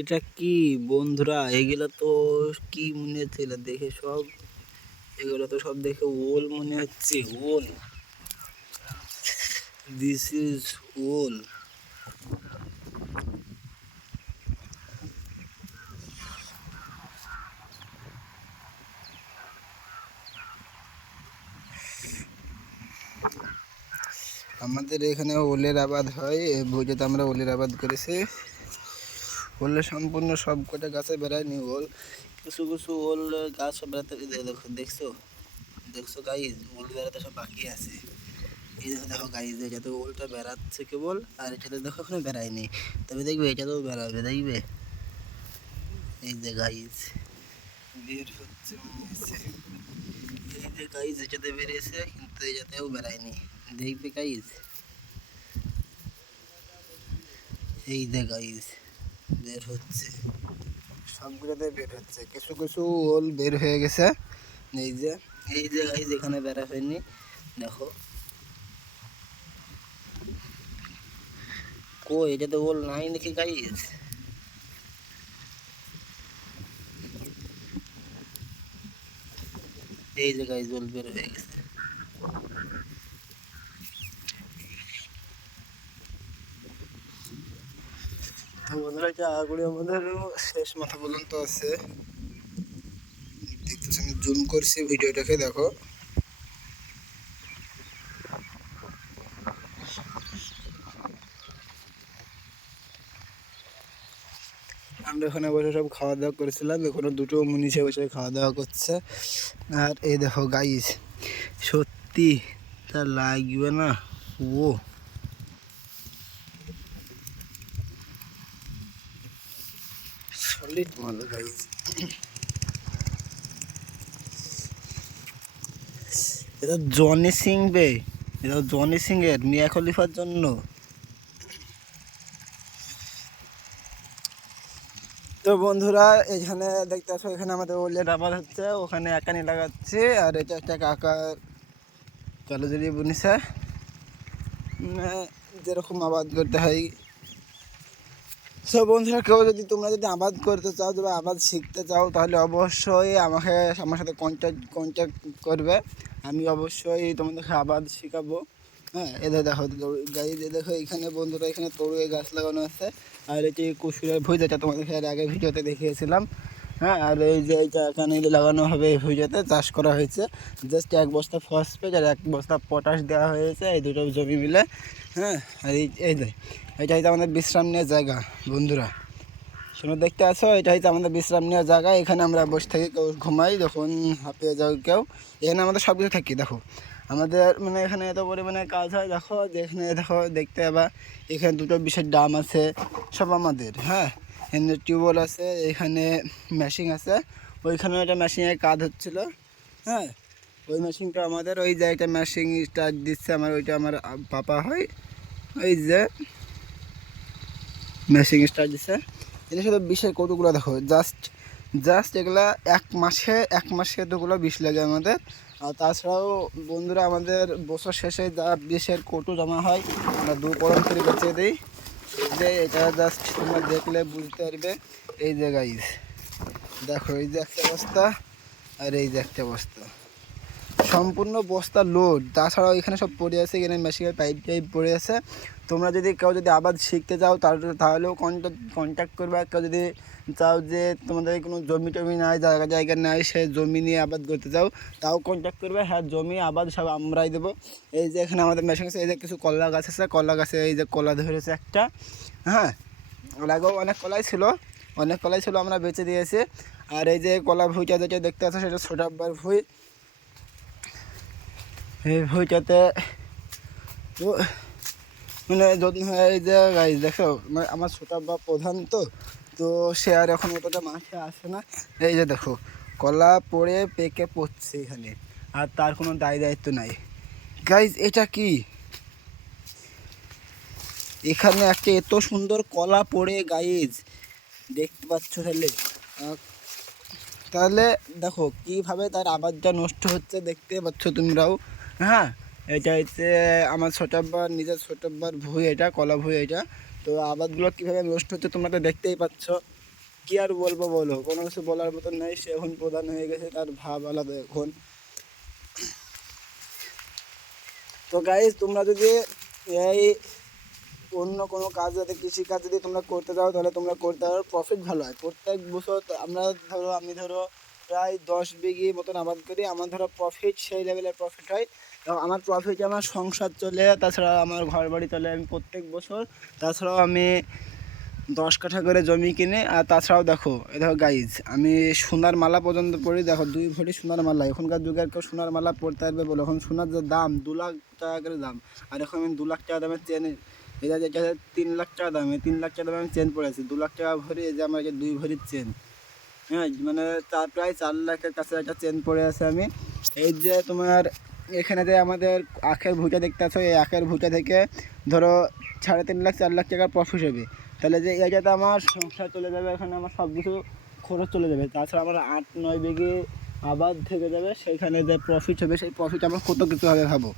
এটা কি বন্ধুরা? এগুলো তো কি মনে ছিল দেখে সব, এগুলো তো সব দেখে ওল মনে হচ্ছে। ওল, দিস ইজ ওল। আমাদের এখানে ওলের আবাদ হয়, এই বইটাতে আমরা ওলের আবাদ করেছি। ওলের সম্পূর্ণ সব কটা গাছে বেড়ায়নি ওল, কিছু কিছু ওল গাছ বেড়াতে। দেখো, দেখছো দেখছো গাইজ, ওল বেড়াতে সব বাকি আছে। এই দেখো দেখো গাইজ, এটাতে ওলটা বেড়াচ্ছে কেবল, আর এটাতে দেখো এখনো বেড়ায়নি। তবে দেখবে এটাতেও বেড়াবে, দেখবে। এই যে গাইজ বের হচ্ছে মনে হচ্ছে। এই যে গাইজ এটাতে বেরিয়েছে, কিন্তু এটাতেও বেড়ায়নি, দেখবে গাইজ। এই যে গাইজ বের হচ্ছে, সবগুলোতে বের হচ্ছে। কিছু কিছু ওল বের হয়ে গেছে। এই যে, এই যে গাইজ এখানে বেড়া হয়নি, দেখো। কই, এটাতে ওল নাই নাকি গাইজ? এই যে গাইজ ওল বের হয়ে গেছে। বন্ধুরা, এটা আগুড়ি আমাদের শেষ মাথা পর্যন্ত আছে, দেখতেছি। আমি জুম করছি ভিডিওটাকে, দেখো। আমরা ওখানে বসে সব খাওয়া দাওয়া করেছিলাম, এখনো দুটো মুনিষে বসে খাওয়া দাওয়া করছে। আর এই দেখো গাইস, সত্যি তা লাগবে না। ও সলিড মাল গাইস। এটা জনি সিং বে, এটা জনি সিং এর মিয়া খলিফার জন্য। তো বন্ধুরা, এখানে দেখতে আসো, এখানে আমাদের ওলের আবাদ হচ্ছে, ওখানে একানি লাগাচ্ছে। আর এটা একটা কাকা কালো জড়িয়ে বুনিছে, যেরকম আবাদ করতে হয়। সো বন্ধুরা, কেউ যদি তোমরা যদি আবাদ করতে চাও, তবে আবাদ শিখতে চাও, তাহলে অবশ্যই আমার সাথে কন্ট্যাক্ট করবে। আমি অবশ্যই তোমাদেরকে আবাদ শেখাবো। হ্যাঁ, এদের দেখো গাইজ, দেখো এখানে বন্ধুরা, এখানে তরুয়ে গাছ লাগানো আছে। আর এটি কুসুরের ভুঁই, যেটা তোমাদেরকে এর আগে ভিডিওতে দেখিয়েছিলাম। হ্যাঁ, আর এই যে এইটা এখানে লাগানো হবে, এই ভুঁইটাতে চাষ করা হয়েছে। জাস্ট 1 বস্তা ফসফেট আর 1 বস্তা পটাশ দেওয়া হয়েছে, এই দুটো জমি মিলে। হ্যাঁ, আর এই যে এটা হচ্ছে আমাদের বিশ্রাম নেওয়ার জায়গা। বন্ধুরা শোনো, দেখতে আসো, এটা হচ্ছে আমাদের বিশ্রাম নেওয়ার জায়গা। এখানে আমরা বসে থাকি, কেউ ঘুমাই, যখন হাঁপিয়ে যাও কেউ, এখানে আমাদের সব কিছু থাকি। দেখো আমাদের মানে এখানে এত পরিমাণে কাজ হয়, দেখো যে এখানে দেখো, দেখতে পাবা এখানে দুটো বিশেষ ড্রাম আছে, সব আমাদের। হ্যাঁ, এখানে টিউবওয়েল আছে, এখানে মেশিন আছে। ওইখানে একটা মেশিনের কাজ হচ্ছিলো। হ্যাঁ, ওই মেশিনটা আমাদের, ওই যে একটা মেশিন স্টার্ট দিচ্ছে আমার, ওইটা আমার পাপা হয়। ওই যে মেশিন স্টার্ট দিচ্ছে, এটা শুধু বিষের কৌটোগুলো দেখো, জাস্ট জাস্ট এগুলা 1 মাসে এতগুলো বিষ লাগে আমাদের। আর তাছাড়াও বন্ধুরা, আমাদের বছর শেষে যা বিষের কৌটো জমা হয়, আমরা 2 কলম করে বেঁচে দিই। যে এটা জাস্ট তোমরা দেখলে বুঝতে পারবে। এই যে গাইজ দেখো, এই যে একটা বস্তা, আর এই যে একটা বস্তা, সম্পূর্ণ বস্তা লোড। তাছাড়াও এখানে সব পড়ে আছে, এখানে মেশিনের পাইপ টাইপ পড়ে আছে। তোমরা যদি কেউ যদি আবাদ শিখতে চাও, তাহলেও কন্ট্যাক্ট করবে। কেউ যদি চাও যে তোমাদের কোনো জমি টমি নাই, জায়গা নাই, সে জমি নিয়ে আবাদ করতে চাও, তাও কন্ট্যাক্ট করবে। হ্যাঁ, জমি আবাদ সব আমরাই দেবো। এই যে এখানে আমাদের মেশিন আছে, এই যে কিছু কলা গাছ আছে, কলা গাছে এই যে কলা ধরেছে একটা। হ্যাঁ, লাগেও অনেক কলাই ছিল, আমরা বেঁচে দিয়েছি। আর এই যে কলা ভুঁইটা যেটা দেখতে আছে, সেটা ছোটাব্বার ভুঁই। এই ভুঁইটাতে তো মানে যত্ন হয়। এই যে গাইজ দেখো, মানে আমার ছোটাব্বা প্রধান, তো তো সে আর এখন অতটা মাঠে আসে না। এই যে দেখো, কলা পড়ে পেকে পড়ছে এখানে, আর তার কোনো দায়িত্ব নাই। গাইজ এটা কি, এখানে একটা এত সুন্দর কলা পড়ে গাইজ, দেখতে পাচ্ছ তাহলে। তাহলে দেখো কীভাবে তার আবাদটা নষ্ট হচ্ছে, দেখতে পাচ্ছ তোমরাও। হ্যাঁ, এটা হচ্ছে আমার ছোটাব্বার, নিজের ছোটাব্বার ভুঁই, এটা কলা ভুঁই এটা। তো আবাদগুলো কীভাবে নষ্ট হচ্ছে তোমরা তো দেখতেই পাচ্ছ। কি আর বলবো বলো, কোনো কিছু বলার মতো নেই। সে এখন প্রধান হয়ে গেছে, তার ভাব আলাদা এখন। তো গাইজ তোমরা যদি এই অন্য কোনো কাজ যদি কৃষিকাজ যদি তোমরা করতে যাও তাহলে তোমরা করতে পারো, প্রফিট ভালো হয়। প্রত্যেক বছর আমরা ধরো আমি প্রায় 10 বিঘি মতন আবাদ করি, আমার প্রফিট সেই লেভেলের প্রফিট হয়। আমার প্রফিটে আমার সংসার চলে, তাছাড়া আমার ঘর বাড়ি চলে। আমি প্রত্যেক বছর তাছাড়াও আমি 10 কাঠা করে জমি কিনে। আর তাছাড়াও দেখো গাইজ, আমি সোনার মালা পর্যন্ত পরি। দেখো 2 ভরি সোনার মালা। এখনকার যুগের কেউ সোনার মালা পরতে পারবে বলো? এখন সোনার যে দাম 2 লাখ টাকা করে দাম। আর এখন আমি 2 লাখ টাকা দামের চেন, এটা যেটা 3 লাখ টাকা দামে, 3 লাখ টাকা দামে আমি চেন পড়েছি। 2 লাখ টাকা ভরি, এই যে আমার 2 ভরির চেন। হ্যাঁ, মানে প্রায় 4 লাখের কাছে একটা চেন পড়ে আছে আমি। এই যে তোমার এখানে যে আমাদের আখের ভুঁটা দেখতে আছো, এই আখের ভুঁটা থেকে ধরো 3.5 লাখ 4 লাখ টাকার প্রফিট হবে। তাহলে যে এইটাতে আমার সংসার চলে যাবে, এখানে আমার সব কিছু খরচ চলে যাবে। তাছাড়া আমার 8-9 বিঘে আবাদ থেকে যাবে, সেইখানে যে প্রফিট হবে সেই প্রফিট আমার কত কিছু হবে ভাবো।